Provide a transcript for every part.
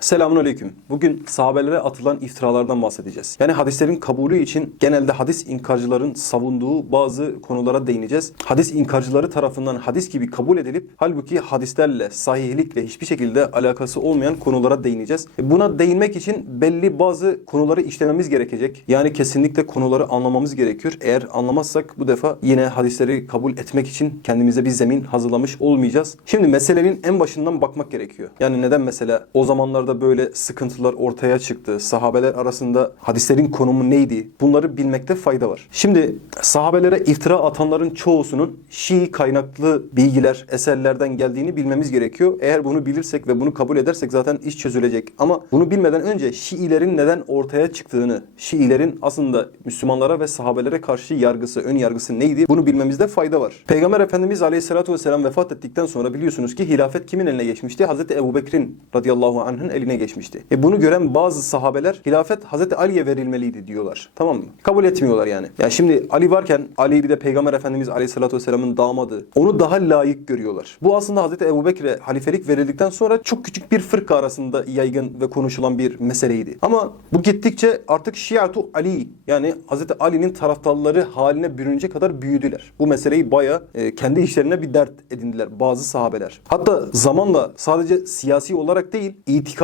Selamun Aleyküm. Bugün sahabelere atılan iftiralardan bahsedeceğiz. Yani hadislerin kabulü için genelde hadis inkarcıların savunduğu bazı konulara değineceğiz. Hadis inkarcıları tarafından hadis gibi kabul edilip halbuki hadislerle, sahihlikle hiçbir şekilde alakası olmayan konulara değineceğiz. Buna değinmek için belli bazı konuları işlememiz gerekecek. Yani kesinlikle konuları anlamamız gerekiyor. Eğer anlamazsak bu defa yine hadisleri kabul etmek için kendimize bir zemin hazırlamış olmayacağız. Şimdi meselenin en başından bakmak gerekiyor. Yani neden mesela o zamanlarda böyle sıkıntılar ortaya çıktı? Sahabeler arasında hadislerin konumu neydi? Bunları bilmekte fayda var. Şimdi sahabelere iftira atanların çoğusunun Şii kaynaklı bilgiler, eserlerden geldiğini bilmemiz gerekiyor. Eğer bunu bilirsek ve bunu kabul edersek zaten iş çözülecek. Ama bunu bilmeden önce Şiilerin neden ortaya çıktığını, Şiilerin aslında Müslümanlara ve sahabelere karşı yargısı, ön yargısı neydi? Bunu bilmemizde fayda var. Peygamber Efendimiz Aleyhisselatü Vesselam vefat ettikten sonra biliyorsunuz ki hilafet kimin eline geçmişti? Hazreti Ebu Bekir'in radıyallahu anh'ın eline geçmişti. E bunu gören bazı sahabeler hilafet Hazreti Ali'ye verilmeliydi diyorlar. Tamam mı? Kabul etmiyorlar yani. Ya şimdi Ali varken Ali bir de Peygamber Efendimiz Aleyhisselatü Vesselam'ın damadı. Onu daha layık görüyorlar. Bu aslında Hazreti Ebu Bekir'e halifelik verildikten sonra çok küçük bir fırka arasında yaygın ve konuşulan bir meseleydi. Ama bu gittikçe artık Şiatu Ali yani Hazreti Ali'nin taraftarları haline bürünecek kadar büyüdüler. Bu meseleyi baya e, kendi işlerine bir dert edindiler bazı sahabeler. Hatta zamanla sadece siyasi olarak değil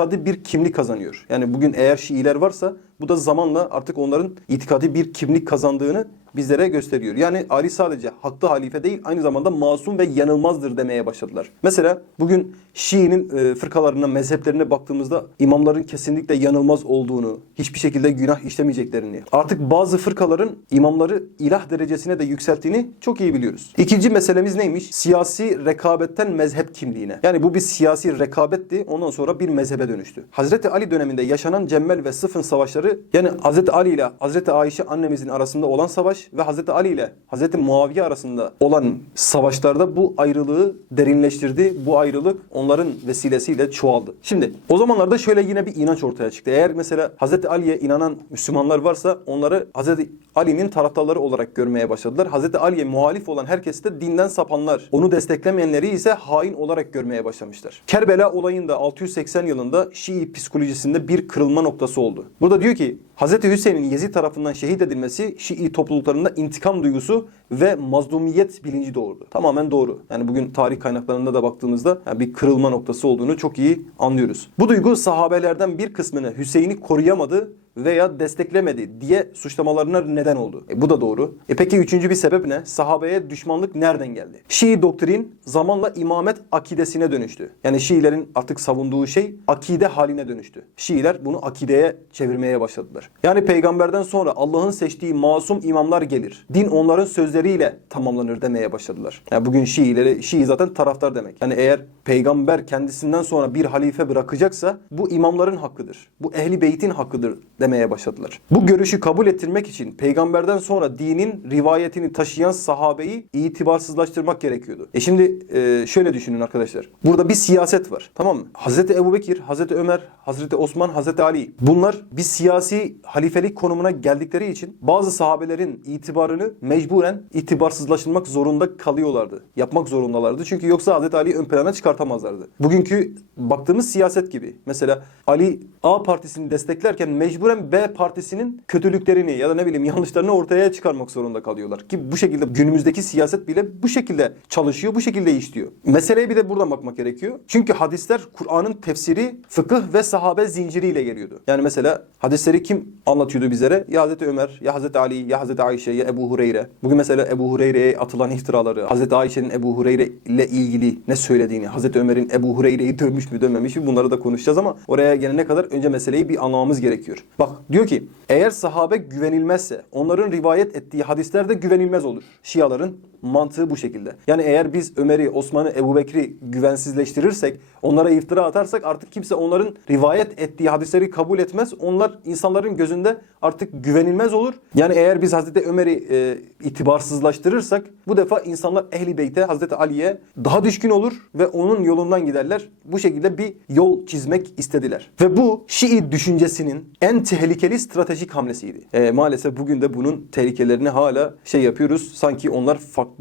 itikadi bir kimlik kazanıyor. Yani bugün eğer Şiiler varsa bu da zamanla artık onların itikadi bir kimlik kazandığını bizlere gösteriyor. Yani Ali sadece haklı halife değil aynı zamanda masum ve yanılmazdır demeye başladılar. Mesela bugün Şii'nin e, fırkalarına, mezheplerine baktığımızda imamların kesinlikle yanılmaz olduğunu, hiçbir şekilde günah işlemeyeceklerini, artık bazı fırkaların imamları ilah derecesine de yükselttiğini çok iyi biliyoruz. İkinci meselemiz neymiş? Siyasi rekabetten mezhep kimliğine. Yani bu bir siyasi rekabetti ondan sonra bir mezhebe dönüştü. Hazreti Ali döneminde yaşanan Cemmel ve Sıfın savaşları yani Hazreti Ali ile Hazreti Ayşe annemizin arasında olan savaş ve Hazreti Ali ile Hazreti Muaviye arasında olan savaşlarda bu ayrılığı derinleştirdi. Bu ayrılık onların vesilesiyle çoğaldı. Şimdi o zamanlarda şöyle yine bir inanç ortaya çıktı. Eğer mesela Hazreti Ali'ye inanan Müslümanlar varsa onları Hazreti Ali'nin taraftarları olarak görmeye başladılar. Hazreti Ali'ye muhalif olan herkesi de dinden sapanlar, onu desteklemeyenleri ise hain olarak görmeye başlamışlar. Kerbela olayında 680 yılında Şii psikolojisinde bir kırılma noktası oldu. Burada diyor ki Hazreti Hüseyin'in Yezid tarafından şehit edilmesi Şii topluluklarında intikam duygusu ve mazlumiyet bilinci doğurdu. Tamamen doğru. Yani bugün tarih kaynaklarında da baktığımızda yani bir kırılma noktası olduğunu çok iyi anlıyoruz. Bu duygu sahabelerden bir kısmını Hüseyin'i koruyamadı veya desteklemedi diye suçlamalarına neden oldu. E bu da doğru. E peki üçüncü bir sebep ne? Sahabeye düşmanlık nereden geldi? Şii doktrin zamanla imamet akidesine dönüştü. Yani Şiilerin artık savunduğu şey akide haline dönüştü. Şiiler bunu akideye çevirmeye başladılar. Yani peygamberden sonra Allah'ın seçtiği masum imamlar gelir. Din onların sözleriyle tamamlanır demeye başladılar. Yani bugün Şiileri, Şii zaten taraftar demek. Yani eğer peygamber kendisinden sonra bir halife bırakacaksa bu imamların hakkıdır. Bu ehli beytin hakkıdır demeye başladılar. Bu görüşü kabul ettirmek için peygamberden sonra dinin rivayetini taşıyan sahabeyi itibarsızlaştırmak gerekiyordu. E şimdi e, şöyle düşünün arkadaşlar. Burada bir siyaset var. Tamam mı? Hazreti Ebu Bekir, Hazreti Ömer, Hazreti Osman, Hazreti Ali. Bunlar bir siyasi halifelik konumuna geldikleri için bazı sahabelerin itibarını mecburen itibarsızlaştırmak zorunda kalıyorlardı. Yapmak zorundalardı. Çünkü yoksa Hazreti Ali'yi ön plana çıkartamazlardı. Bugünkü baktığımız siyaset gibi. Mesela Ali A partisini desteklerken mecburen B partisinin kötülüklerini ya da ne bileyim yanlışlarını ortaya çıkarmak zorunda kalıyorlar. Ki bu şekilde günümüzdeki siyaset bile bu şekilde çalışıyor, bu şekilde işliyor. Meseleye bir de buradan bakmak gerekiyor. Çünkü hadisler Kur'an'ın tefsiri, fıkıh ve sahabe zinciriyle geliyordu. Yani mesela hadisleri kim anlatıyordu bizlere? Ya Hazreti Ömer, ya Hazreti Ali, ya Hazreti Ayşe, ya Ebu Hureyre. Bugün mesela Ebu Hureyre'ye atılan iftiraları, Hazreti Ayşe'nin Ebu Hureyre ile ilgili ne söylediğini, Hazreti Ömer'in Ebu Hureyre'yi dövmüş mü dövmemiş mi bunları da konuşacağız ama oraya gelene kadar önce meseleyi bir anlamamız gerekiyor. Bak diyor ki eğer sahabe güvenilmezse onların rivayet ettiği hadisler de güvenilmez olur. Şiaların mantığı bu şekilde. Yani eğer biz Ömer'i, Osman'ı, Ebu Bekir'i güvensizleştirirsek, onlara iftira atarsak artık kimse onların rivayet ettiği hadisleri kabul etmez. Onlar insanların gözünde artık güvenilmez olur. Yani eğer biz Hazreti Ömer'i e, itibarsızlaştırırsak bu defa insanlar Ehli Beyt'e, Hazreti Ali'ye daha düşkün olur ve onun yolundan giderler. Bu şekilde bir yol çizmek istediler. Ve bu Şii düşüncesinin en tehlikeli stratejik hamlesiydi. E, maalesef bugün de bunun tehlikelerini hala şey yapıyoruz. Sanki onlar farklı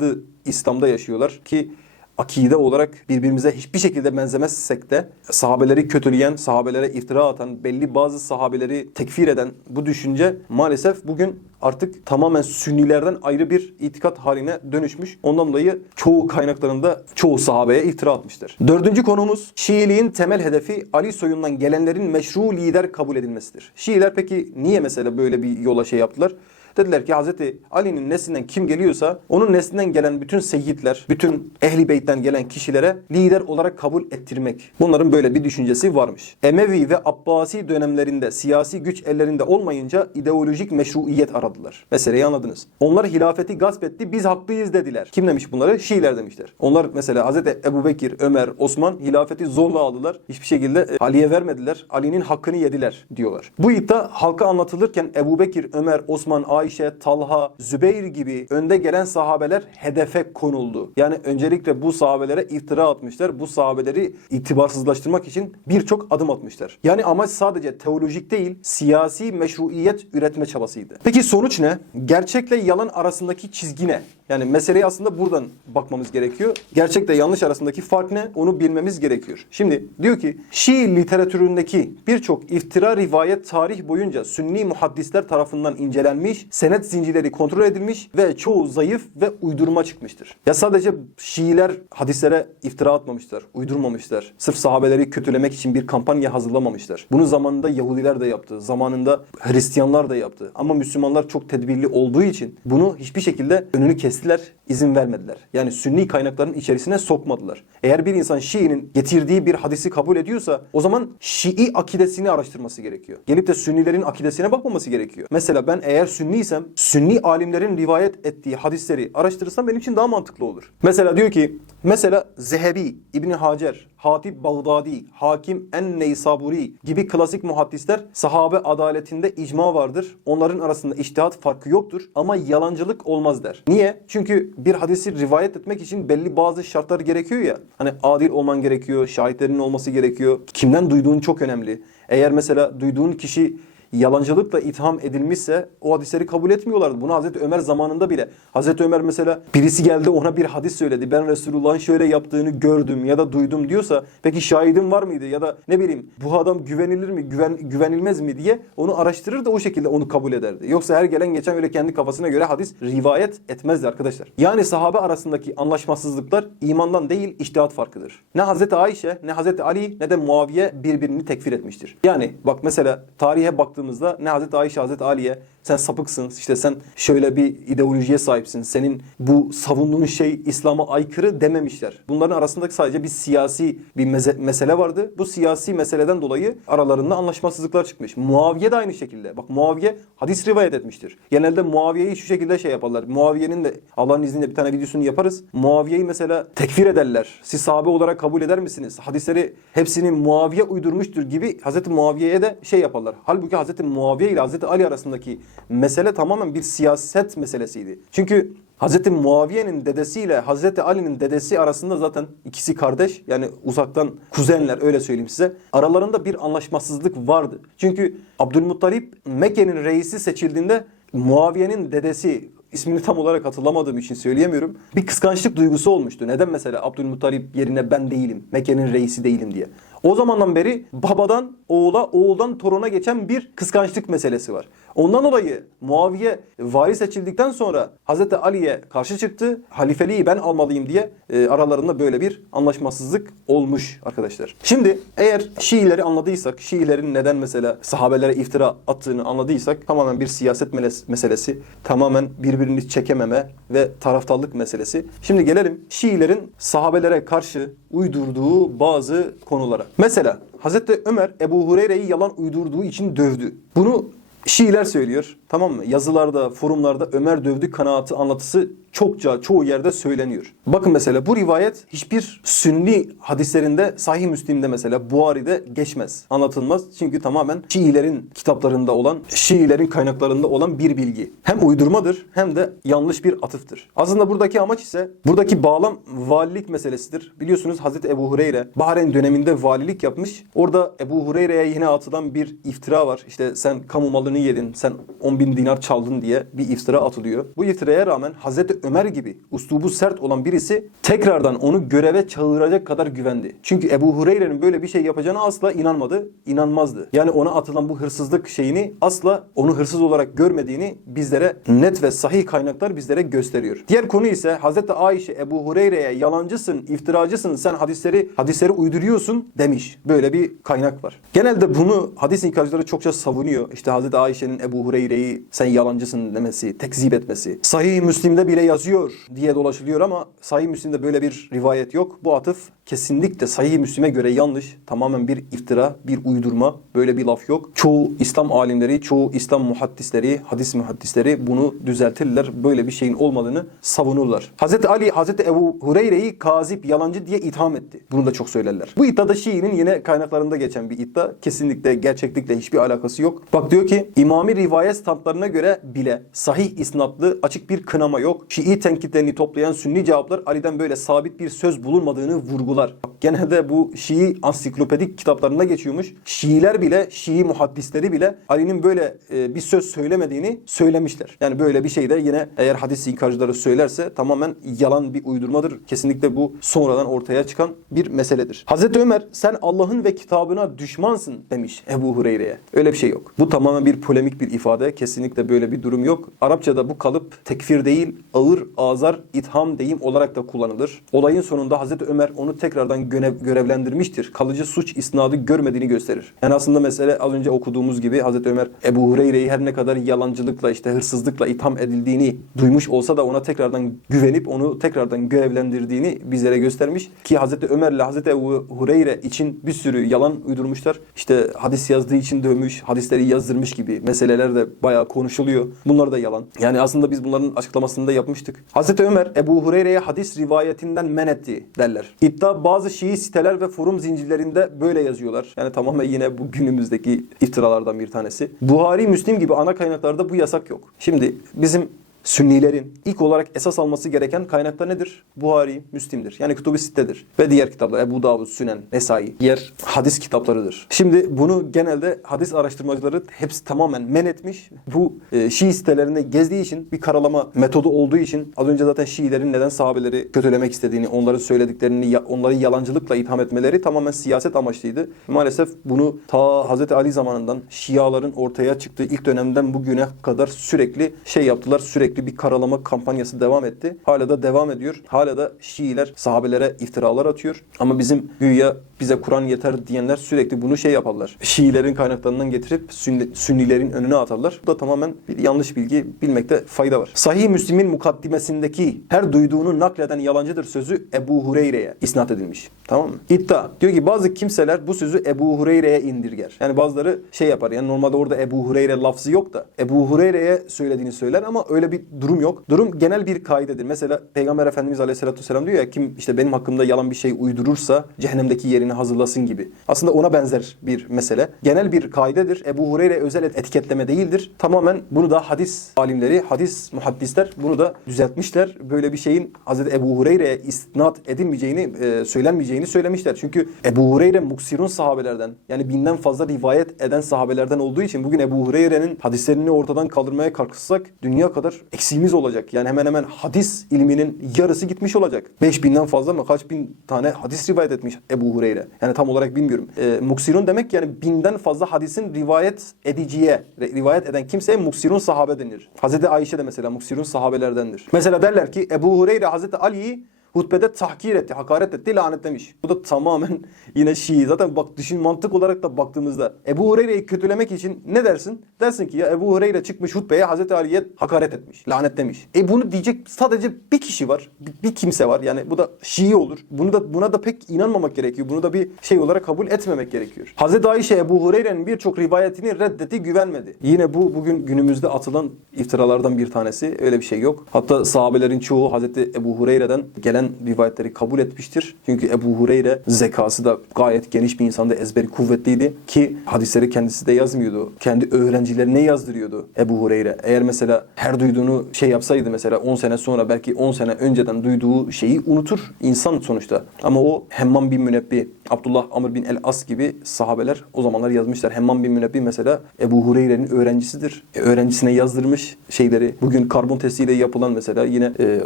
İslam'da yaşıyorlar ki akide olarak birbirimize hiçbir şekilde benzemezsek de sahabeleri kötüleyen, sahabelere iftira atan, belli bazı sahabeleri tekfir eden bu düşünce maalesef bugün artık tamamen sünnilerden ayrı bir itikat haline dönüşmüş. Ondan dolayı çoğu kaynaklarında çoğu sahabeye iftira atmıştır. Dördüncü konumuz Şiiliğin temel hedefi Ali soyundan gelenlerin meşru lider kabul edilmesidir. Şiiler peki niye mesela böyle bir yola şey yaptılar? Dediler ki Hazreti Ali'nin neslinden kim geliyorsa onun neslinden gelen bütün seyyidler, bütün ehli beytten gelen kişilere lider olarak kabul ettirmek. Bunların böyle bir düşüncesi varmış. Emevi ve Abbasi dönemlerinde siyasi güç ellerinde olmayınca ideolojik meşruiyet aradılar. Meseleyi anladınız. Onlar hilafeti gasp etti, biz haklıyız dediler. Kim demiş bunları? Şiiler demişler. Onlar mesela Hazreti Ebu Bekir, Ömer, Osman hilafeti zorla aldılar. Hiçbir şekilde e, Ali'ye vermediler. Ali'nin hakkını yediler diyorlar. Bu iddia halka anlatılırken Ebu Bekir, Ömer, Osman, Ayşe, Talha, Zübeyir gibi önde gelen sahabeler hedefe konuldu. Yani öncelikle bu sahabelere iftira atmışlar. Bu sahabeleri itibarsızlaştırmak için birçok adım atmışlar. Yani amaç sadece teolojik değil, siyasi meşruiyet üretme çabasıydı. Peki sonuç ne? Gerçekle yalan arasındaki çizgi ne? Yani meseleye aslında buradan bakmamız gerekiyor. Gerçekle yanlış arasındaki fark ne? Onu bilmemiz gerekiyor. Şimdi diyor ki Şii literatüründeki birçok iftira rivayet tarih boyunca Sünni muhaddisler tarafından incelenmiş, senet zincirleri kontrol edilmiş ve çoğu zayıf ve uydurma çıkmıştır. Ya sadece Şiiler hadislere iftira atmamışlar, uydurmamışlar. Sırf sahabeleri kötülemek için bir kampanya hazırlamamışlar. Bunu zamanında Yahudiler de yaptı, zamanında Hristiyanlar da yaptı. Ama Müslümanlar çok tedbirli olduğu için bunu hiçbir şekilde önünü kestiler, izin vermediler. Yani Sünni kaynakların içerisine sokmadılar. Eğer bir insan Şii'nin getirdiği bir hadisi kabul ediyorsa o zaman Şii akidesini araştırması gerekiyor. Gelip de Sünnilerin akidesine bakmaması gerekiyor. Mesela ben eğer Sünniysem Sünni alimlerin rivayet ettiği hadisleri araştırırsam benim için daha mantıklı olur. Mesela diyor ki mesela Zehebi, İbni Hacer, Hatip Bağdadi, Hakim En-Neysaburi gibi klasik muhaddisler sahabe adaletinde icma vardır. Onların arasında içtihat farkı yoktur ama yalancılık olmaz der. Niye? Çünkü bir hadisi rivayet etmek için belli bazı şartlar gerekiyor ya. Hani adil olman gerekiyor, şahitlerin olması gerekiyor. Kimden duyduğun çok önemli. Eğer mesela duyduğun kişi yalancılıkla itham edilmişse o hadisleri kabul etmiyorlardı. Bunu Hazreti Ömer zamanında bile. Hazreti Ömer mesela birisi geldi ona bir hadis söyledi. Ben Resulullah'ın şöyle yaptığını gördüm ya da duydum diyorsa peki şahidin var mıydı ya da ne bileyim bu adam güvenilir mi güven, güvenilmez mi diye onu araştırır da o şekilde onu kabul ederdi. Yoksa her gelen geçen öyle kendi kafasına göre hadis rivayet etmezdi arkadaşlar. Yani sahabe arasındaki anlaşmazsızlıklar imandan değil iştihat farkıdır. Ne Hazreti Ayşe ne Hazreti Ali ne de Muaviye birbirini tekfir etmiştir. Yani bak mesela tarihe baktığımızda ne Hazreti Ayşe Hazreti Ali'ye sen sapıksın işte sen şöyle bir ideolojiye sahipsin. Senin bu savunduğun şey İslam'a aykırı dememişler. Bunların arasında sadece bir siyasi bir mesele vardı. Bu siyasi meseleden dolayı aralarında anlaşmazsızlıklar çıkmış. Muaviye de aynı şekilde. Bak Muaviye hadis rivayet etmiştir. Genelde Muaviye'yi şu şekilde şey yaparlar. Muaviye'nin de Allah'ın izniyle bir tane videosunu yaparız. Muaviye'yi mesela tekfir ederler. Siz sahabe olarak kabul eder misiniz? Hadisleri hepsini Muaviye uydurmuştur gibi Hazreti Muaviye'ye de şey yaparlar. Halbuki Hazreti Muaviye ile Hazreti Ali arasındaki mesele tamamen bir siyaset meselesiydi. Çünkü Hazreti Muaviye'nin dedesiyle Hazreti Ali'nin dedesi arasında zaten ikisi kardeş. Yani uzaktan kuzenler öyle söyleyeyim size. Aralarında bir anlaşmazsızlık vardı. Çünkü Abdülmuttalip Mekke'nin reisi seçildiğinde Muaviye'nin dedesi ismini tam olarak hatırlamadığım için söyleyemiyorum. Bir kıskançlık duygusu olmuştu. Neden mesela Abdülmuttalip yerine ben değilim, Mekke'nin reisi değilim diye. O zamandan beri babadan oğula, oğuldan toruna geçen bir kıskançlık meselesi var. Ondan dolayı Muaviye vali seçildikten sonra Hazreti Ali'ye karşı çıktı. Halifeliği ben almalıyım diye e, aralarında böyle bir anlaşmazsızlık olmuş arkadaşlar. Şimdi eğer Şiileri anladıysak, Şiilerin neden mesela sahabelere iftira attığını anladıysak tamamen bir siyaset meselesi, tamamen birbirini çekememe ve taraftarlık meselesi. Şimdi gelelim Şiilerin sahabelere karşı uydurduğu bazı konulara. Mesela Hazreti Ömer Ebu Hureyre'yi yalan uydurduğu için dövdü. Bunu Şiiler söylüyor. Tamam mı? Yazılarda, forumlarda Ömer dövdü kanaatı anlatısı çokça çoğu yerde söyleniyor. Bakın mesela bu rivayet hiçbir sünni hadislerinde Sahih Müslim'de mesela Buhari'de geçmez. Anlatılmaz. Çünkü tamamen Şiilerin kitaplarında olan, Şiilerin kaynaklarında olan bir bilgi. Hem uydurmadır hem de yanlış bir atıftır. Aslında buradaki amaç ise buradaki bağlam valilik meselesidir. Biliyorsunuz Hazreti Ebu Hureyre Bahreyn döneminde valilik yapmış. Orada Ebu Hureyre'ye yine atılan bir iftira var. İşte sen kamu malını malını yedin, sen 10 bin dinar çaldın diye bir iftira atılıyor. Bu iftiraya rağmen Hazreti Ömer gibi uslubu sert olan birisi tekrardan onu göreve çağıracak kadar güvendi. Çünkü Ebu Hureyre'nin böyle bir şey yapacağına asla inanmadı, inanmazdı. Yani ona atılan bu hırsızlık şeyini asla onu hırsız olarak görmediğini bizlere net ve sahih kaynaklar bizlere gösteriyor. Diğer konu ise Hazreti Ayşe Ebu Hureyre'ye yalancısın, iftiracısın, sen hadisleri hadisleri uyduruyorsun demiş. Böyle bir kaynak var. Genelde bunu hadis inkarcıları çokça savunuyor. İşte Hazreti Ayşe'nin Ebu Hureyre'yi sen yalancısın demesi, tekzip etmesi. Sahih Müslim'de bile yazıyor diye dolaşılıyor ama Sahih Müslim'de böyle bir rivayet yok. Bu atıf kesinlikle Sahih Müslim'e göre yanlış. Tamamen bir iftira, bir uydurma. Böyle bir laf yok. Çoğu İslam alimleri, çoğu İslam muhaddisleri, hadis muhaddisleri bunu düzeltirler. Böyle bir şeyin olmadığını savunurlar. Hazreti Ali, Hazreti Ebu Hureyre'yi kazip, yalancı diye itham etti. Bunu da çok söylerler. Bu iddia da Şii'nin yine kaynaklarında geçen bir iddia. Kesinlikle gerçeklikle hiçbir alakası yok. Bak diyor ki İmami rivayet standlarına göre bile sahih isnatlı açık bir kınama yok. Şii tenkitlerini toplayan sünni cevaplar Ali'den böyle sabit bir söz bulunmadığını vurgular. Genelde bu Şii ansiklopedik kitaplarında geçiyormuş. Şiiler bile, Şii muhaddisleri bile Ali'nin böyle e, bir söz söylemediğini söylemişler. Yani böyle bir şey de yine eğer hadis inkarcıları söylerse tamamen yalan bir uydurmadır. Kesinlikle bu sonradan ortaya çıkan bir meseledir. Hazreti Ömer sen Allah'ın ve kitabına düşmansın demiş Ebu Hureyre'ye. Öyle bir şey yok. Bu tamamen bir polemik bir ifade. Kesinlikle böyle bir durum yok. Arapçada bu kalıp tekfir değil, ağır, azar, itham deyim olarak da kullanılır. Olayın sonunda Hazreti Ömer onu tekrardan görev, görevlendirmiştir. Kalıcı suç isnadı görmediğini gösterir. Yani aslında mesele az önce okuduğumuz gibi Hazreti Ömer Ebu Hureyre'yi her ne kadar yalancılıkla işte hırsızlıkla itham edildiğini duymuş olsa da ona tekrardan güvenip onu tekrardan görevlendirdiğini bizlere göstermiş. Ki Hazreti Ömer ile Hazreti Ebu Hureyre için bir sürü yalan uydurmuşlar. İşte hadis yazdığı için dövmüş, hadisleri yazdırmış gibi meseleler de bayağı konuşuluyor. Bunlar da yalan. Yani aslında biz bunların açıklamasını da yapmıştık. Hazreti Ömer Ebu Hureyre'ye hadis rivayetinden men etti derler. İddia bazı Şii siteler ve forum zincirlerinde böyle yazıyorlar. Yani tamamen yine bu günümüzdeki iftiralardan bir tanesi. Buhari, Müslim gibi ana kaynaklarda bu yasak yok. Şimdi bizim Sünnilerin ilk olarak esas alması gereken kaynaklar nedir? Buhari, Müslim'dir. Yani Kutubu Sitte'dir. Ve diğer kitaplar Ebu Davud, Sünen, Nesai. Diğer hadis kitaplarıdır. Şimdi bunu genelde hadis araştırmacıları hepsi tamamen men etmiş. Bu e, Şii sitelerinde gezdiği için bir karalama metodu olduğu için az önce zaten Şiilerin neden sahabeleri kötülemek istediğini, onların söylediklerini, onları yalancılıkla itham etmeleri tamamen siyaset amaçlıydı. Maalesef bunu ta Hazreti Ali zamanından Şiaların ortaya çıktığı ilk dönemden bugüne kadar sürekli şey yaptılar. Sürekli bir karalama kampanyası devam etti. Hala da devam ediyor. Hala da Şiiler sahabelere iftiralar atıyor. Ama bizim güya bize Kur'an yeter diyenler sürekli bunu şey yaparlar. Şiilerin kaynaklarından getirip Sünni- Sünnilerin önüne atarlar. Bu da tamamen bir yanlış bilgi bilmekte fayda var. Sahih Müslim'in mukaddimesindeki her duyduğunu nakleden yalancıdır sözü Ebu Hureyre'ye isnat edilmiş. Tamam mı? İddia. Diyor ki bazı kimseler bu sözü Ebu Hureyre'ye indirger. Yani bazıları şey yapar. Yani normalde orada Ebu Hureyre lafzı yok da Ebu Hureyre'ye söylediğini söyler ama öyle bir durum yok. Durum genel bir kaidedir. Mesela Peygamber Efendimiz Aleyhisselatü Vesselam diyor ya kim işte benim hakkımda yalan bir şey uydurursa cehennemdeki yerini hazırlasın gibi. Aslında ona benzer bir mesele. Genel bir kaidedir. Ebu Hureyre özel et- etiketleme değildir. Tamamen bunu da hadis alimleri, hadis muhaddisler bunu da düzeltmişler. Böyle bir şeyin Hazreti Ebu Hureyre'ye istinat edilmeyeceğini, e, söylenmeyeceğini söylemişler. Çünkü Ebu Hureyre muksirun sahabelerden yani binden fazla rivayet eden sahabelerden olduğu için bugün Ebu Hureyre'nin hadislerini ortadan kaldırmaya kalkışsak dünya kadar eksiğimiz olacak. Yani hemen hemen hadis ilminin yarısı gitmiş olacak. 5000'den fazla mı kaç bin tane hadis rivayet etmiş Ebu Hureyre. Yani tam olarak bilmiyorum. E, muksirun demek yani binden fazla hadisin rivayet ediciye, rivayet eden kimseye muksirun sahabe denir. Hazreti Ayşe de mesela muksirun sahabelerdendir. Mesela derler ki Ebu Hureyre Hazreti Ali'yi hutbede tahkir etti, hakaret etti, lanetlemiş. Bu da tamamen yine Şii. Zaten bak düşün mantık olarak da baktığımızda Ebu Hureyre'yi kötülemek için ne dersin? Dersin ki ya Ebu Hureyre çıkmış hutbeye Hazreti Ali'ye hakaret etmiş, lanetlemiş. E bunu diyecek sadece bir kişi var, bir, bir kimse var. Yani bu da Şii olur. Bunu da buna da pek inanmamak gerekiyor. Bunu da bir şey olarak kabul etmemek gerekiyor. Hazreti Ayşe Ebu Hureyre'nin birçok rivayetini reddetti, güvenmedi. Yine bu bugün günümüzde atılan iftiralardan bir tanesi. Öyle bir şey yok. Hatta sahabelerin çoğu Hazreti Ebu Hureyre'den gelen gelen rivayetleri kabul etmiştir. Çünkü Ebu Hureyre zekası da gayet geniş bir insandı, ezberi kuvvetliydi ki hadisleri kendisi de yazmıyordu. Kendi öğrencilerine yazdırıyordu Ebu Hureyre. Eğer mesela her duyduğunu şey yapsaydı mesela 10 sene sonra belki 10 sene önceden duyduğu şeyi unutur insan sonuçta. Ama o Hemmam bin Münebbi, Abdullah Amr bin El-As gibi sahabeler o zamanlar yazmışlar. Hemmam bin Münebbi mesela Ebu Hureyre'nin öğrencisidir. E, öğrencisine yazdırmış şeyleri. Bugün karbon testiyle yapılan mesela yine e,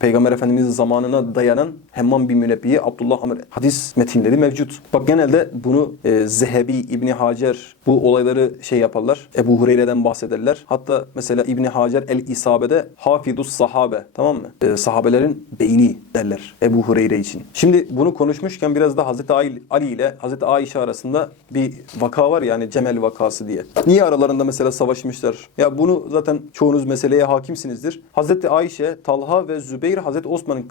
Peygamber Efendimiz'in zamanına dayanan Hemmam bin Münebbi'ye Abdullah Amr hadis metinleri mevcut. Bak genelde bunu e, Zehebi, İbni Hacer bu olayları şey yaparlar. Ebu Hureyre'den bahsederler. Hatta mesela İbni Hacer El-İsabe'de Hafidus Sahabe tamam mı? E, sahabelerin beyni derler Ebu Hureyre için. Şimdi bunu konuşmuşken biraz da Hazreti Ali ile Hazreti Ayşe arasında bir vaka var yani Cemel vakası diye. Niye aralarında mesela savaşmışlar? Ya bunu zaten çoğunuz meseleye hakimsinizdir. Hazreti Ayşe, Talha ve Zübeyir Hazreti Osman'ın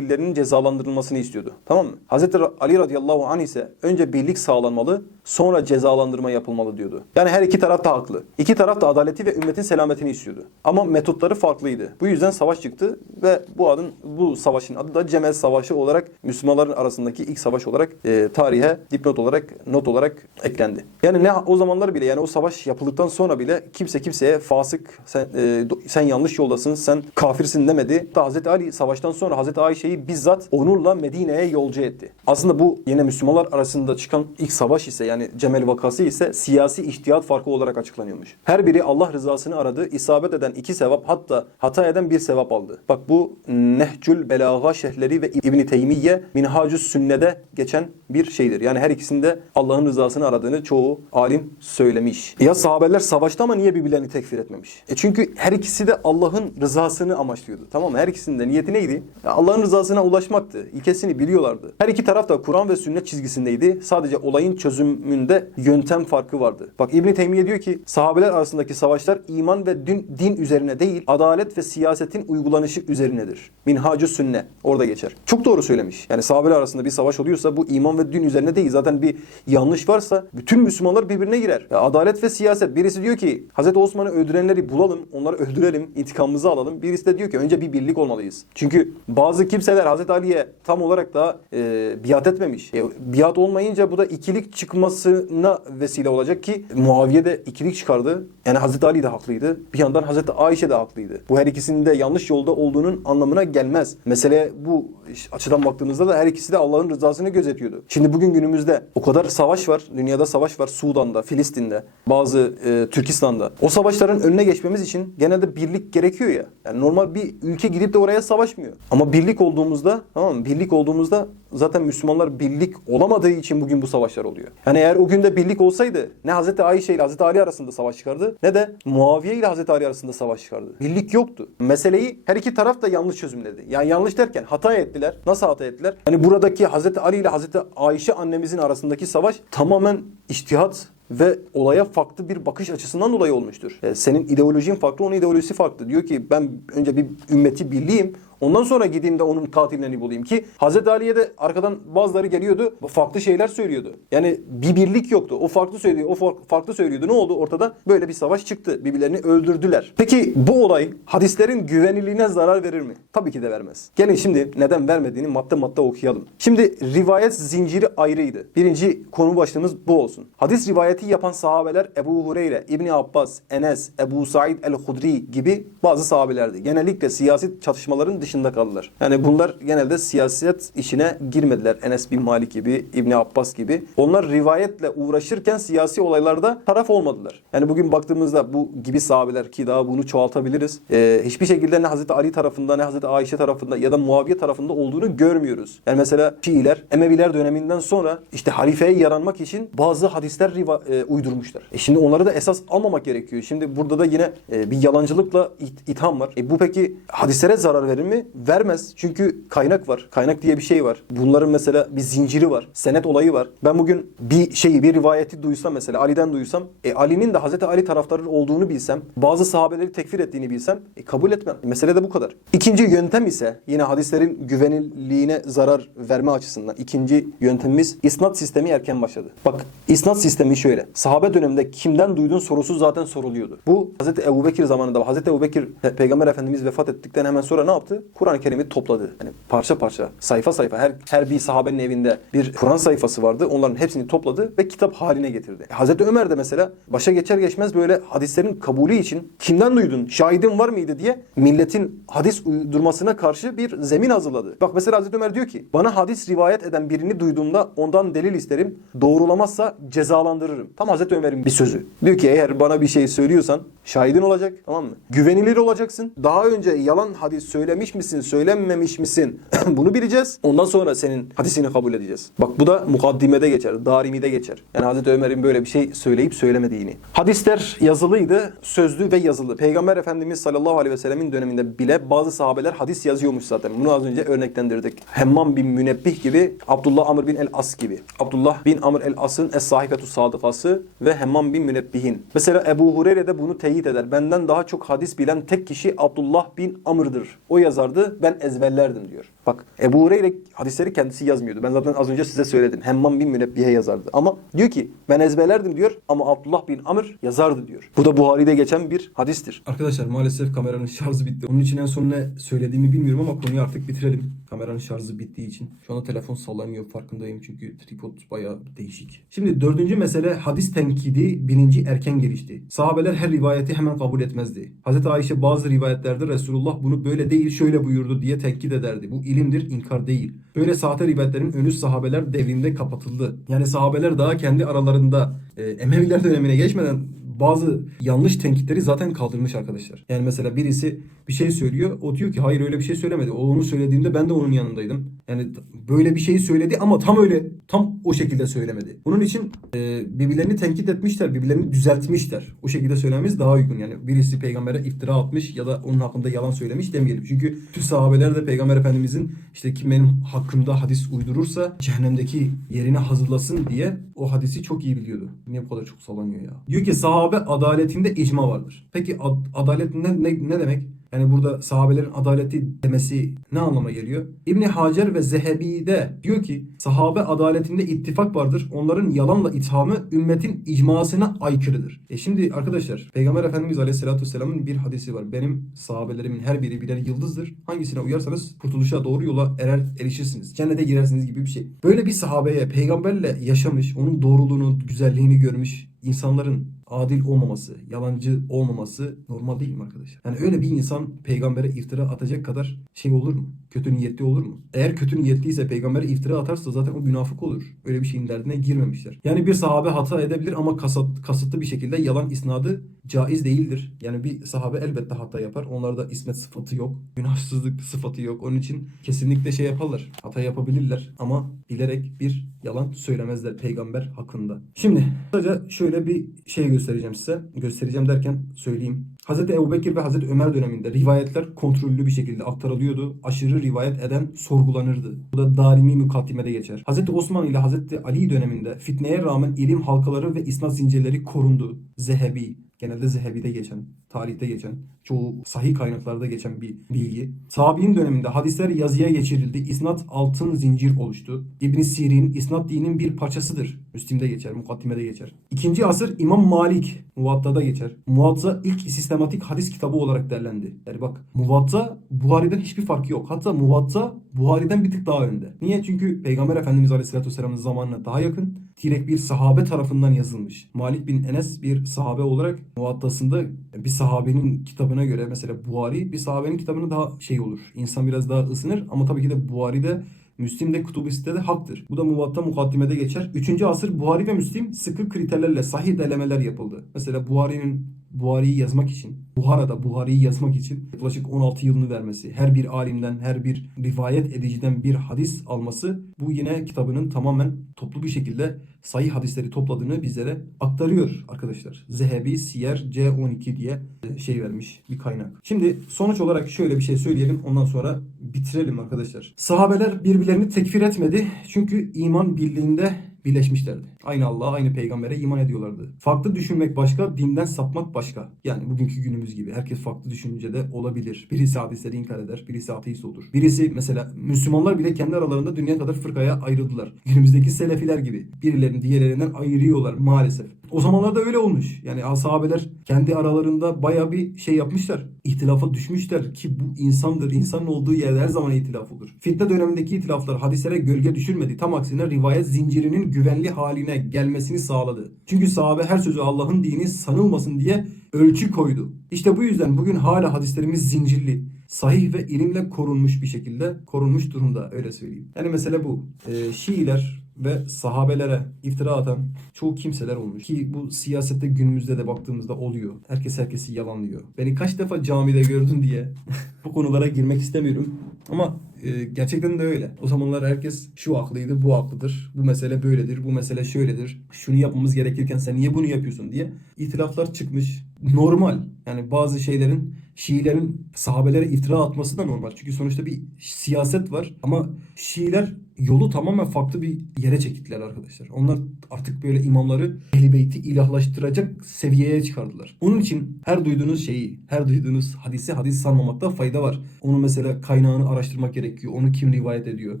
katillerinin cezalandırılmasını istiyordu. Tamam mı? Hazreti Ali radıyallahu anh ise önce birlik sağlanmalı, sonra cezalandırma yapılmalı diyordu. Yani her iki taraf da haklı. İki taraf da adaleti ve ümmetin selametini istiyordu. Ama metotları farklıydı. Bu yüzden savaş çıktı ve bu adın bu savaşın adı da Cemel Savaşı olarak Müslümanların arasındaki ilk savaş olarak e, tarihe dipnot olarak not olarak eklendi. Yani ne o zamanlar bile yani o savaş yapıldıktan sonra bile kimse kimseye fasık sen e, sen yanlış yoldasın sen kafirsin demedi. Hatta Hazreti Ali savaştan sonra Hazreti Ayşe'yi bizzat onurla Medine'ye yolcu etti. Aslında bu yine Müslümanlar arasında çıkan ilk savaş ise yani Cemel vakası ise siyasi iştihat farkı olarak açıklanıyormuş. Her biri Allah rızasını aradı. isabet eden iki sevap hatta hata eden bir sevap aldı. Bak bu Nehcül Belaga şehirleri ve İbn Teymiye Minhacus Sünne'de geçen bir şeydir. Yani her ikisinde Allah'ın rızasını aradığını çoğu alim söylemiş. Ya sahabeler savaşta ama niye birbirlerini tekfir etmemiş? E çünkü her ikisi de Allah'ın rızasını amaçlıyordu. Tamam mı? Her ikisinin de niyeti neydi? Ya Allah'ın rızasına ulaşmaktı. İlkesini biliyorlardı. Her iki taraf da Kur'an ve sünnet çizgisindeydi. Sadece olayın çözümünde yöntem farkı vardı. Bak İbn Teymiye diyor ki sahabeler arasındaki savaşlar iman ve din, din üzerine değil, adalet ve siyasetin uygulanışı üzerinedir. Minhacı sünne orada geçer. Çok doğru söylemiş. Yani sahabeler arasında bir savaş oluyorsa bu iman ve din üzerine değil. Zaten bir yanlış varsa bütün Müslümanlar birbirine girer. Ya adalet ve siyaset. Birisi diyor ki Hazreti Osman'ı öldürenleri bulalım, onları öldürelim, intikamımızı alalım. Birisi de diyor ki önce bir birlik olmalıyız. Çünkü bazı kimseler Hazreti Ali'ye tam olarak da e, biat etmemiş. E, biat olmayınca bu da ikilik çıkmasına vesile olacak ki Muaviye de ikilik çıkardı. Yani Hazreti Ali de haklıydı. Bir yandan Hazreti Ayşe de haklıydı. Bu her ikisinin de yanlış yolda olduğunun anlamına gelmez. Mesele bu açıdan baktığımızda da her ikisi de Allah'ın rızasını gözetiyordu. Şimdi bugün günümüzde o kadar savaş var. Dünyada savaş var. Sudan'da, Filistin'de, bazı e, Türkistan'da. O savaşların önüne geçmemiz için genelde birlik gerekiyor ya. Yani normal bir ülke gidip de oraya savaşmıyor. Ama birlik olduğumuzda tamam mı? Birlik olduğumuzda zaten Müslümanlar birlik olamadığı için bugün bu savaşlar oluyor. Yani eğer o günde birlik olsaydı ne Hazreti Ayşe ile Hazreti Ali arasında savaş çıkardı ne de Muaviye ile Hazreti Ali arasında savaş çıkardı. Birlik yoktu. Meseleyi her iki taraf da yanlış çözümledi. Yani yanlış derken hata ettiler. Nasıl hata ettiler? Hani buradaki Hazreti Ali ile Hazreti Ayşe annemizin arasındaki savaş tamamen iştihat ve olaya farklı bir bakış açısından dolayı olmuştur. E, senin ideolojin farklı, onun ideolojisi farklı. Diyor ki ben önce bir ümmeti birliyim. Ondan sonra gideyim de onun katillerini bulayım ki Hazreti Ali'ye de arkadan bazıları geliyordu. Farklı şeyler söylüyordu. Yani bir birlik yoktu. O farklı söylüyor, o fa- farklı söylüyordu. Ne oldu? Ortada böyle bir savaş çıktı. Birbirlerini öldürdüler. Peki bu olay hadislerin güvenilirliğine zarar verir mi? Tabii ki de vermez. Gelin şimdi neden vermediğini madde madde okuyalım. Şimdi rivayet zinciri ayrıydı. Birinci konu başlığımız bu olsun. Hadis rivayeti yapan sahabeler Ebu Hureyre, İbni Abbas, Enes, Ebu Said el-Hudri gibi bazı sahabelerdi. Genellikle siyasi çatışmaların dışında kaldılar. Yani bunlar genelde siyaset işine girmediler. Enes bin Malik gibi, İbni Abbas gibi. Onlar rivayetle uğraşırken siyasi olaylarda taraf olmadılar. Yani bugün baktığımızda bu gibi sahabeler ki daha bunu çoğaltabiliriz. Ee, hiçbir şekilde ne Hazreti Ali tarafında ne Hazreti Ayşe tarafında ya da Muaviye tarafında olduğunu görmüyoruz. Yani mesela Şiiler Emeviler döneminden sonra işte halifeye yaranmak için bazı hadisler riva- e, uydurmuşlar. E şimdi onları da esas almamak gerekiyor. Şimdi burada da yine e, bir yalancılıkla it- itham var. E bu peki hadislere zarar verir mi? Vermez. Çünkü kaynak var. Kaynak diye bir şey var. Bunların mesela bir zinciri var. Senet olayı var. Ben bugün bir şeyi, bir rivayeti duysam mesela Ali'den duysam, e, Ali'nin de Hazreti Ali taraftarı olduğunu bilsem, bazı sahabeleri tekfir ettiğini bilsem, e, kabul etmem. Mesele de bu kadar. İkinci yöntem ise yine hadislerin güvenilirliğine zarar verme açısından ikinci yöntemimiz isnat sistemi erken başladı. Bak isnat sistemi şöyle. Sahabe döneminde kimden duydun sorusu zaten soruluyordu. Bu Hazreti Ebu Bekir zamanında Hazreti Ebu Bekir Pe- Peygamber Efendimiz vefat ettikten hemen sonra ne yaptı? Kur'an-ı Kerim'i topladı. Yani parça parça, sayfa sayfa her her bir sahabenin evinde bir Kur'an sayfası vardı. Onların hepsini topladı ve kitap haline getirdi. Hazreti Ömer de mesela başa geçer geçmez böyle hadislerin kabulü için kimden duydun? Şahidin var mıydı diye milletin hadis uydurmasına karşı bir zemin hazırladı. Bak mesela Hazreti Ömer diyor ki bana hadis rivayet eden birini duyduğumda ondan delil isterim. Doğrulamazsa cezalandırırım. Tam Hazreti Ömer'in bir sözü. Diyor ki eğer bana bir şey söylüyorsan şahidin olacak tamam mı? Güvenilir olacaksın. Daha önce yalan hadis söylemiş misin, söylememiş misin? Bunu bileceğiz. Ondan sonra senin hadisini kabul edeceğiz. Bak bu da mukaddimede geçer, darimi'de geçer. Yani Hazreti Ömer'in böyle bir şey söyleyip söylemediğini. Hadisler yazılıydı, sözlü ve yazılı. Peygamber Efendimiz sallallahu aleyhi ve sellemin döneminde bile bazı sahabeler hadis yazıyormuş zaten. Bunu az önce örneklendirdik. Hemmam bin Münebbih gibi, Abdullah Amr bin el-As gibi. Abdullah bin Amr el-As'ın Es-Sahifetu Sadıkası ve Hemmam bin Münebbih'in. Mesela Ebu Hureyre de bunu teyit eder. Benden daha çok hadis bilen tek kişi Abdullah bin Amr'dır. O yazardı, ben ezberlerdim diyor. Bak Ebu Hureyre hadisleri kendisi yazmıyordu. Ben zaten az önce size söyledim. Hemmam bin Münebbihe yazardı. Ama diyor ki ben ezberlerdim diyor ama Abdullah bin Amr yazardı diyor. Bu da Buhari'de geçen bir hadistir. Arkadaşlar maalesef kameranın şarjı bitti. Onun için en son ne söylediğimi bilmiyorum ama konuyu artık bitirelim. Kameranın şarjı bittiği için. Şu anda telefon sallanıyor farkındayım çünkü tripod bayağı değişik. Şimdi dördüncü mesele hadis tenkidi bilinci erken gelişti. Sahabeler her rivayeti hemen kabul etmezdi. Hazreti Ayşe bazı rivayetlerde Resulullah bunu böyle değil şöyle buyurdu diye tenkit ederdi. Bu ilimdir inkar değil. Böyle sahte rivayetlerin önü sahabeler devrinde kapatıldı. Yani sahabeler daha kendi aralarında e, Emeviler dönemine geçmeden bazı yanlış tenkitleri zaten kaldırmış arkadaşlar. Yani mesela birisi bir şey söylüyor. O diyor ki hayır öyle bir şey söylemedi. O onu söylediğinde ben de onun yanındaydım. Yani böyle bir şeyi söyledi ama tam öyle tam o şekilde söylemedi. Bunun için e, birbirlerini tenkit etmişler. Birbirlerini düzeltmişler. O şekilde söylememiz daha uygun. Yani birisi peygambere iftira atmış ya da onun hakkında yalan söylemiş demeyelim. Çünkü tüm sahabeler de peygamber efendimizin işte kim benim hakkımda hadis uydurursa cehennemdeki yerini hazırlasın diye o hadisi çok iyi biliyordu. Niye bu kadar çok sallanıyor ya? Diyor ki sahabe adaletinde icma vardır. Peki ad- adalet ne, ne, ne demek? Yani burada sahabelerin adaleti demesi ne anlama geliyor? İbni Hacer ve Zehebi'de diyor ki sahabe adaletinde ittifak vardır. Onların yalanla ithamı ümmetin icmasına aykırıdır. E şimdi arkadaşlar Peygamber Efendimiz Aleyhisselatü Vesselam'ın bir hadisi var. Benim sahabelerimin her biri birer yıldızdır. Hangisine uyarsanız kurtuluşa doğru yola erer erişirsiniz. Cennete girersiniz gibi bir şey. Böyle bir sahabeye peygamberle yaşamış, onun doğruluğunu, güzelliğini görmüş insanların adil olmaması, yalancı olmaması normal değil mi arkadaşlar? Yani öyle bir insan peygambere iftira atacak kadar şey olur mu? Kötü niyetli olur mu? Eğer kötü niyetliyse peygambere iftira atarsa zaten o münafık olur. Öyle bir şeyin derdine girmemişler. Yani bir sahabe hata edebilir ama kasıt, kasıtlı bir şekilde yalan isnadı caiz değildir. Yani bir sahabe elbette hata yapar. Onlarda ismet sıfatı yok. Günahsızlık sıfatı yok. Onun için kesinlikle şey yaparlar. Hata yapabilirler ama bilerek bir yalan söylemezler peygamber hakkında. Şimdi kısaca şöyle bir şey göstereceğim size. Göstereceğim derken söyleyeyim. Hazreti Ebubekir ve Hazreti Ömer döneminde rivayetler kontrollü bir şekilde aktarılıyordu. Aşırı rivayet eden sorgulanırdı. Bu da darimi mukaddimede geçer. Hazreti Osman ile Hazreti Ali döneminde fitneye rağmen ilim halkaları ve isnat zincirleri korundu. Zehebi, genelde Zehebi'de geçen, tarihte geçen, çoğu sahih kaynaklarda geçen bir bilgi. Tabi'in döneminde hadisler yazıya geçirildi. İsnat altın zincir oluştu. İbn Sirin isnat dinin bir parçasıdır. Müslim'de geçer, mukaddimede geçer. İkinci asır İmam Malik Muvatta'da geçer. Muvatta ilk sistematik hadis kitabı olarak derlendi. Yani bak Muvatta Buhari'den hiçbir farkı yok. Hatta Muvatta Buhari'den bir tık daha önde. Niye? Çünkü Peygamber Efendimiz Aleyhisselatü Vesselam'ın zamanına daha yakın. Direkt bir sahabe tarafından yazılmış. Malik bin Enes bir sahabe olarak Muvattasında bir sahabenin kitabına göre mesela Buhari bir sahabenin kitabına daha şey olur. İnsan biraz daha ısınır ama tabii ki de Buhari'de Müslim'de Kutubisi'de de haktır. Bu da Muvatta mukaddimede geçer. 3. asır Buhari ve Müslim sıkı kriterlerle sahih delemeler yapıldı. Mesela Buhari'nin Buhari'yi yazmak için, Buhara'da Buhari'yi yazmak için yaklaşık 16 yılını vermesi, her bir alimden, her bir rivayet ediciden bir hadis alması bu yine kitabının tamamen toplu bir şekilde sayı hadisleri topladığını bizlere aktarıyor arkadaşlar. Zehebi Siyer C12 diye şey vermiş bir kaynak. Şimdi sonuç olarak şöyle bir şey söyleyelim ondan sonra bitirelim arkadaşlar. Sahabeler birbirlerini tekfir etmedi çünkü iman birliğinde birleşmişlerdi. Aynı Allah'a, aynı peygambere iman ediyorlardı. Farklı düşünmek başka, dinden sapmak başka. Yani bugünkü günümüz gibi. Herkes farklı düşüncede olabilir. Birisi hadisleri inkar eder, birisi ateist olur. Birisi mesela Müslümanlar bile kendi aralarında dünya kadar fırkaya ayrıldılar. Günümüzdeki selefiler gibi. Birilerini diğerlerinden ayırıyorlar maalesef. O zamanlarda öyle olmuş. Yani sahabeler kendi aralarında baya bir şey yapmışlar. İhtilafa düşmüşler ki bu insandır. İnsanın olduğu yerde her zaman itilaf olur. Fitne dönemindeki itilaflar hadislere gölge düşürmedi. Tam aksine rivayet zincirinin güvenli haline gelmesini sağladı. Çünkü sahabe her sözü Allah'ın dini sanılmasın diye ölçü koydu. İşte bu yüzden bugün hala hadislerimiz zincirli. Sahih ve ilimle korunmuş bir şekilde korunmuş durumda öyle söyleyeyim. Yani mesele bu. Ee, Şiiler ve sahabelere iftira atan çoğu kimseler olmuş. Ki bu siyasette günümüzde de baktığımızda oluyor. Herkes herkesi yalanlıyor. Beni kaç defa camide gördün diye bu konulara girmek istemiyorum. Ama e, gerçekten de öyle. O zamanlar herkes şu haklıydı, bu haklıdır. Bu mesele böyledir, bu mesele şöyledir. Şunu yapmamız gerekirken sen niye bunu yapıyorsun diye itilaflar çıkmış. Normal. Yani bazı şeylerin Şiilerin sahabelere iftira atması da normal. Çünkü sonuçta bir siyaset var ama Şiiler yolu tamamen farklı bir yere çektiler arkadaşlar. Onlar artık böyle imamları Ehl-i Beyt'i ilahlaştıracak seviyeye çıkardılar. Onun için her duyduğunuz şeyi, her duyduğunuz hadisi hadis sanmamakta fayda var. Onun mesela kaynağını araştırmak gerekiyor. Onu kim rivayet ediyor?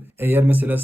Eğer mesela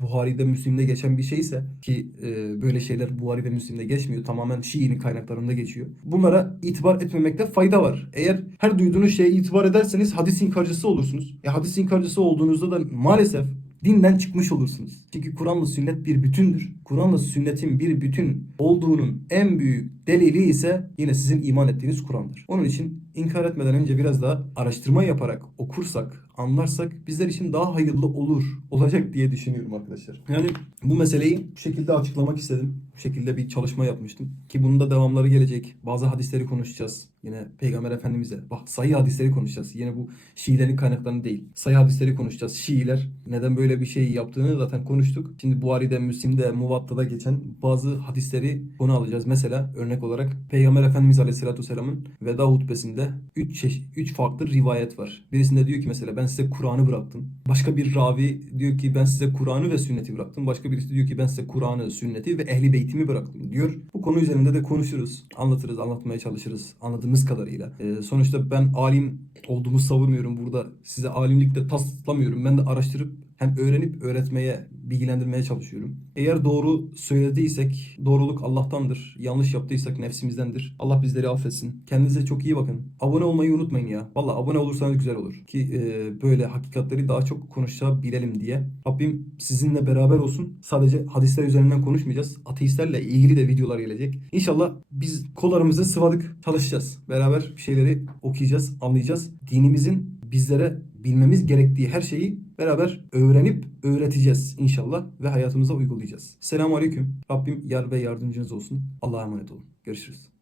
Buhari'de, Müslim'de geçen bir şeyse ki e, böyle şeyler Buhari ve Müslim'de geçmiyor. Tamamen Şii'nin kaynaklarında geçiyor. Bunlara itibar etmemekte fayda var. Eğer her duyduğunuz şeye itibar ederseniz hadis inkarcısı olursunuz. E, hadis inkarcısı olduğunuzda da maalesef dinden çıkmış olursunuz. Çünkü Kur'an'la sünnet bir bütündür. Kur'an'la sünnetin bir bütün olduğunun en büyük delili ise yine sizin iman ettiğiniz Kur'an'dır. Onun için inkar etmeden önce biraz daha araştırma yaparak okursak, anlarsak bizler için daha hayırlı olur, olacak diye düşünüyorum arkadaşlar. Yani bu meseleyi bu şekilde açıklamak istedim. Bu şekilde bir çalışma yapmıştım. Ki bunun da devamları gelecek. Bazı hadisleri konuşacağız. Yine Peygamber Efendimiz'e. Bak sayı hadisleri konuşacağız. Yine bu Şiilerin kaynaklarını değil. Sayı hadisleri konuşacağız. Şiiler neden böyle bir şey yaptığını zaten konuştuk. Şimdi Buhari'de, Müslim'de, Muvatta'da geçen bazı hadisleri konu alacağız. Mesela örnek olarak Peygamber Efendimiz Aleyhisselatü Vesselam'ın veda hutbesinde 3 çeşit 3 farklı rivayet var. Birisinde diyor ki mesela ben size Kur'an'ı bıraktım. Başka bir ravi diyor ki ben size Kur'an'ı ve sünneti bıraktım. Başka birisi diyor ki ben size Kur'an'ı, sünneti ve ehli beytimi bıraktım diyor. Bu konu üzerinde de konuşuruz. Anlatırız, anlatmaya çalışırız. Anladığımız kadarıyla. Ee, sonuçta ben alim olduğumu savunmuyorum burada. Size alimlikte taslamıyorum. Ben de araştırıp hem öğrenip öğretmeye, bilgilendirmeye çalışıyorum. Eğer doğru söylediysek doğruluk Allah'tandır. Yanlış yaptıysak nefsimizdendir. Allah bizleri affetsin. Kendinize çok iyi bakın. Abone olmayı unutmayın ya. Valla abone olursanız güzel olur. Ki e, böyle hakikatleri daha çok konuşabilelim diye. Rabbim sizinle beraber olsun. Sadece hadisler üzerinden konuşmayacağız. Ateistlerle ilgili de videolar gelecek. İnşallah biz kollarımızı sıvadık. Çalışacağız. Beraber bir şeyleri okuyacağız, anlayacağız. Dinimizin bizlere bilmemiz gerektiği her şeyi beraber öğrenip öğreteceğiz inşallah ve hayatımıza uygulayacağız. Selamun Aleyküm. Rabbim yar ve yardımcınız olsun. Allah'a emanet olun. Görüşürüz.